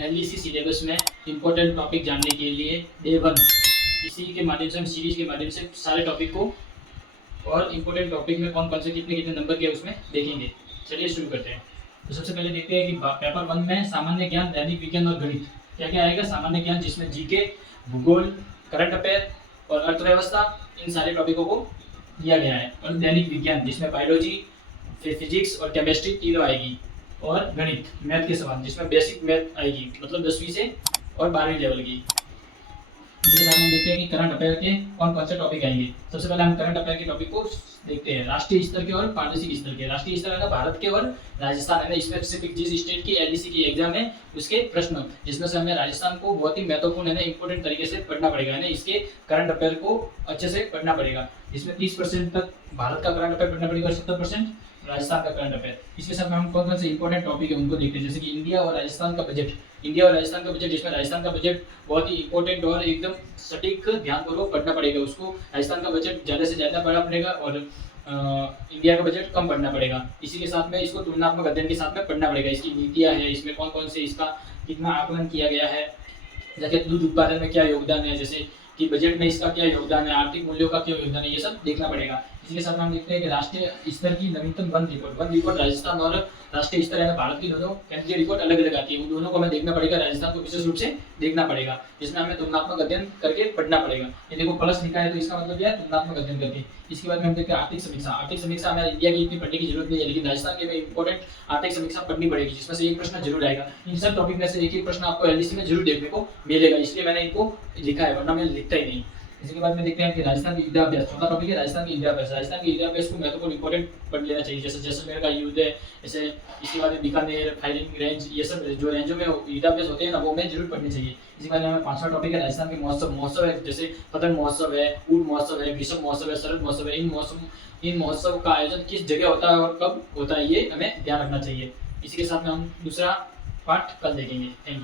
LDC syllabus में important topic जानने के लिए डे 1 इसी के माध्यम से हम सीरीज के माध्यम से सारे टॉपिक को और इम्पोर्टेंट टॉपिक में कौन कौन से कितने कितने नंबर के उसमें देखेंगे। चलिए शुरू करते हैं। तो सबसे पहले देखते हैं कि पेपर 1 में सामान्य ज्ञान, दैनिक विज्ञान और गणित क्या क्या आएगा। सामान्य ज्ञान जिसमें जीके, भूगोल, करंट अफेयर और अर्थव्यवस्था, इन सारे टॉपिकों को दिया गया है। और दैनिक विज्ञान जिसमें बायोलॉजी, फिजिक्स और केमिस्ट्री तीनों आएगी। और गणित मैथ के सवाल जिसमें बेसिक मैथ आएगी, मतलब 10वीं से और 12वीं लेवल की। इसके साथ हम देखते हैं कि करंट अफेयर के कौन कौन से टॉपिक आएंगे। सबसे पहले हम करंट अफेयर के टॉपिक को देखते हैं। राष्ट्रीय स्तर के और प्रादेशिक स्तर के। राष्ट्रीय स्तर है ना भारत के और राजस्थान है ना, स्पेसिफिक जिस स्टेट की एलडीसी की एग्जाम है उसके प्रश्न, जिसमें से हमें राजस्थान को बहुत ही महत्वपूर्ण है ना, इंपॉर्टेंट तरीके से पढ़ना पड़ेगा है ना। इसके करंट अफेयर को अच्छे से पढ़ना पड़ेगा, जिसमें 30% तक भारत का करंट अफेयर पढ़ना पड़ेगा और 70% राजस्थान का करंट अफेयर। इसके साथ में हम कौन कौन से इंपॉर्टेंट टॉपिक है उनको देखते हैं, जैसे कि इंडिया और राजस्थान का बजट। इंडिया और राजस्थान का बजट, जिसमें राजस्थान का बजट बहुत ही इंपॉर्टेंट और एकदम सटीक ध्यानपूर्वक पढ़ना पड़ेगा उसको। राजस्थान का बजट ज़्यादा से ज़्यादा पढ़ना पड़ेगा और इंडिया का बजट कम पढ़ना पड़ेगा। इसी के साथ में इसको तुलनात्मक अध्ययन के साथ में पढ़ना पड़ेगा। इसकी नीतियाँ है, इसमें कौन कौन से इसका कितना आकलन किया गया है, जैसे दूध उत्पादन में क्या योगदान है, जैसे कि बजट में इसका क्या योगदान है, आर्थिक मूल्यों का क्या योगदान है, ये सब देखना पड़ेगा। इसके साथ हम देखते हैं कि राष्ट्रीय स्तर की नवीनतम वन रिपोर्ट राजस्थान और राष्ट्रीय स्तर है भारत की दोनों केंद्रीय रिपोर्ट अलग अलग आती है, उन दोनों को हमें देखना पड़ेगा। राजस्थान को विशेष रूप से देखना पड़ेगा, जिसमें हमें तुलनात्मक अध्ययन करके पढ़ना पड़ेगा। ये देखो प्लस लिखा है तो इसका मतलब क्या है, तुलनात्मक अध्ययन करके। इसके बाद में हम देखते हैं आर्थिक समीक्षा। आर्थिक समीक्षा हमें इंडिया की इतनी पढ़ने की जरूरत नहीं है, लेकिन राजस्थान के में इंपॉर्टेंट आर्थिक समीक्षा पढ़नी पड़ेगी, जिसमें से एक प्रश्न जरूर आएगा। इन सब टॉपिक में से एक एक प्रश्न आपको एलडीसी में जरूर देखने को मिलेगा, इसलिए मैंने इनको लिखा है, वरना मैं लिखता ही नहीं। इसके बाद में देखते हैं कि राजस्थान की युद्धाभ्यास। चौथा टॉपिक है राजस्थान की युद्धाभ्यास। राजस्थान की युद्धाभ्यास को महत्वपूर्ण इंपॉर्टेंट पढ़ लेना चाहिए, जैसे जैसलमेर का युद्ध है, जैसे इसके बाद बीकानेर, फायरिंग रेंज, ये सब जो रेंजों में युद्धाभ्यास होते हैं ना, वो हमें जरूर पढ़नी चाहिए। इसके बाद हमें 5वां टॉपिक है राजस्थान के महोत्सव। महोत्सव है जैसे पतंग महोत्सव है, ऊट महोत्सव है, ग्रीष्म महोत्सव है, शरद महोत्सव है। इन महोत्सव का आयोजन किस जगह होता है और कब होता है, ये हमें ध्यान रखना चाहिए। इसी के साथ में हम दूसरा पार्ट कल देखेंगे। Thank you.